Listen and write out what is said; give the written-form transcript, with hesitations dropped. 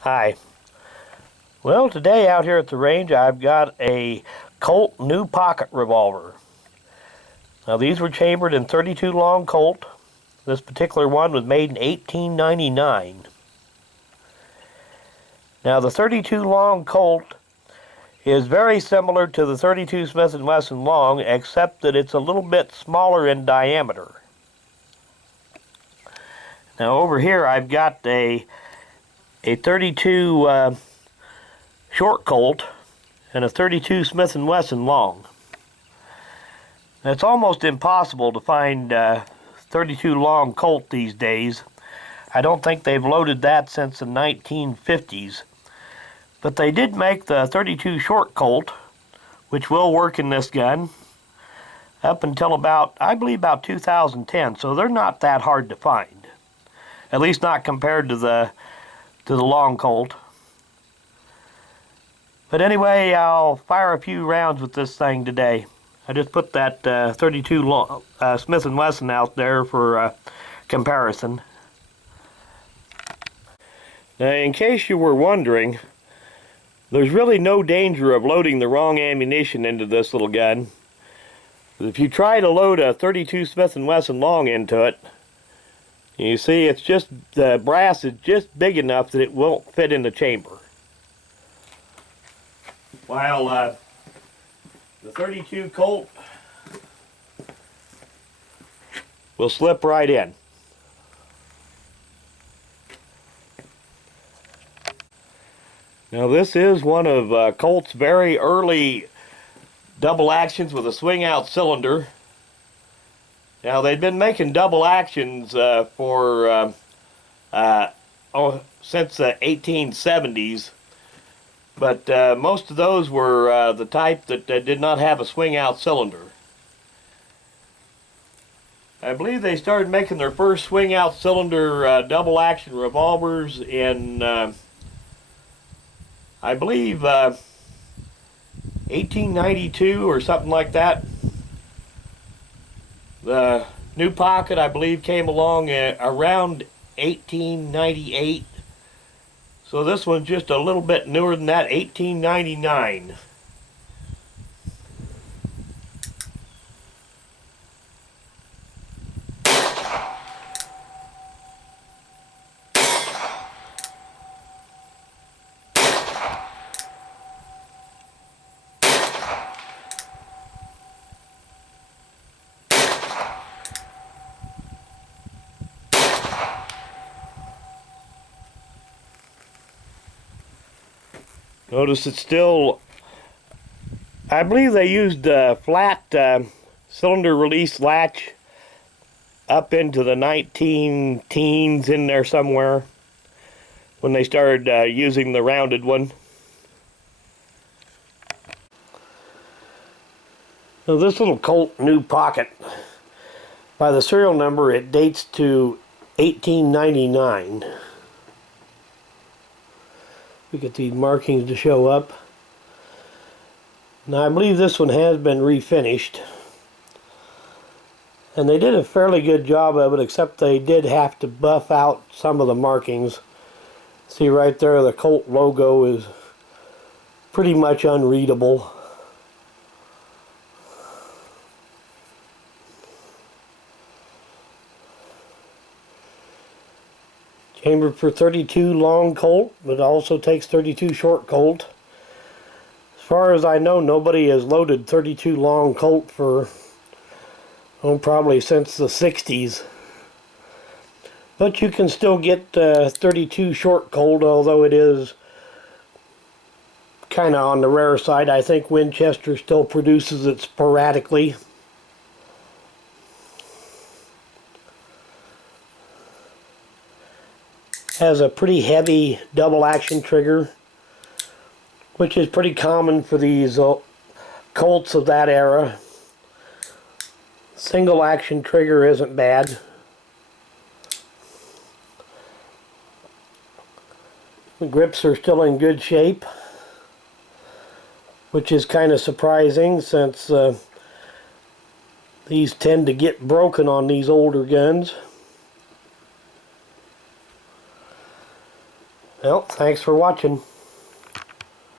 Hi. Well, today out here at the range, I've got a Colt new pocket revolver. Now, these were chambered in 32 long Colt. This particular one was made in 1899. Now, the 32 long Colt is very similar to the 32 Smith & Wesson long, except that it's a little bit smaller in diameter. Now, over here, I've got a 32 short Colt and a 32 Smith & Wesson long. It's almost impossible to find 32 long Colt these days. I don't think they've loaded that since the 1950s. But they did make the 32 short Colt, which will work in this gun, up until about, I believe, about 2010. So they're not that hard to find, at least not compared to the long Colt. But anyway, I'll fire a few rounds with this thing today. I just put that 32 Smith & Wesson out there for comparison. Now, in case you were wondering, there's really no danger of loading the wrong ammunition into this little gun. If you try to load a 32 Smith & Wesson long into it, you see it's just, the brass is just big enough that it won't fit in the chamber. While the 32 Colt will slip right in. Now, this is one of Colt's very early double actions with a swing out cylinder. Now, they'd been making double actions since the 1870s. But most of those were the type that did not have a swing-out cylinder. I believe they started making their first swing-out cylinder double-action revolvers in, I believe, 1892 or something like that. The new pocket, I believe, came along around 1898. So this one's just a little bit newer than that, 1899. Notice it's still, I believe they used a flat cylinder release latch up into the 19 teens in there somewhere when they started using the rounded one. So this little Colt new pocket, by the serial number, it dates to 1899. We get these markings to show up. Now, I believe this one has been refinished. And they did a fairly good job of it, except they did have to buff out some of the markings. See right there, the Colt logo is pretty much unreadable. Chambered for 32 long Colt, but it also takes 32 short Colt. As far as I know, nobody has loaded 32 long Colt for, probably since the 60s. But you can still get 32 short Colt, although it is kind of on the rare side. I think Winchester still produces it sporadically. Has a pretty heavy double action trigger, which is pretty common for these Colts of that era. Single action trigger isn't bad. The grips are still in good shape, which is kind of surprising since these tend to get broken on these older guns. Well, thanks for watching.